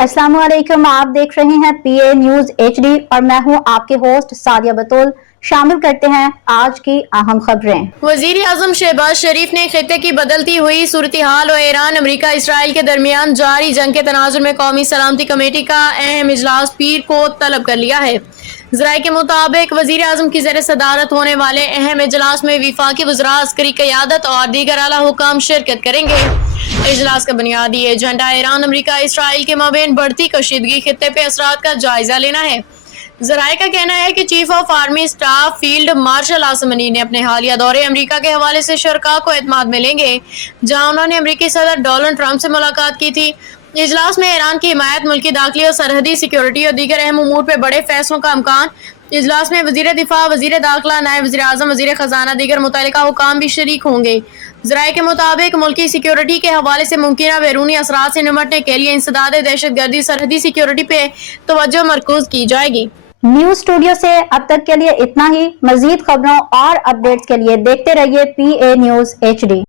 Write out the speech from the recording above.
अस्सलाम वालेकुम, आप देख रहे हैं PA न्यूज HD और मैं हूं आपके होस्ट सादिया बतूल। शामिल करते हैं आज की अहम खबरें। वजीर आजम शहबाज शरीफ ने खित्ते की बदलती हुई सूरत हाल और ईरान अमरीका इसराइल के दरमियान जारी जंग के तनाजुर में कौमी सलामती कमेटी का अहम इजलास पीर को तलब कर लिया है। ज़राए के मुताबिक वजीर आजम की ज़ेर सदारत होने वाले अहम इजलास में विफाकी वज़रा, अस्करी क़यादत और दीगर आला हुकाम शिरकत करेंगे। इजलास का बुनियादी एजेंडा ईरान अमरीका इसराइल के माबेन बढ़ती कशीदगी खित्ते पे असरात का जायजा लेना है। ज़राए का कहना है कि chief of army staff field marshal Asim Munir ने अपने हालिया दौरे अमरीका के हवाले से शरका को एतमाद में लेंगे, जहाँ उन्होंने अमरीकी सदर डोनाल्ड ट्रंप से मुलाकात की थी। इजलास में ईरान की हिमायत, मुल्की दाखिली और सरहदी सिक्योरिटी और दीगर अहम उमूर पर बड़े फैसलों का अमकान। इजलास में वजीर दिफा, वजीर दाखिला, नायब वजीर आजम, वजीर खजाना, दीगर मुतल्लिका हुकाम भी शरीक होंगे। ज़राए के मुताबिक मुल्की सिक्योरिटी के हवाले से मुमकिन बैरूनी असरात से निमटने के लिए इंसदाद दहशत गर्दी, सरहदी सिक्योरिटी पे तवज्जो मरकूज की जाएगी। न्यूज स्टूडियो से अब तक के लिए इतना ही। मजीद खबरों और अपडेट्स के लिए देखते रहिए PA न्यूज HD।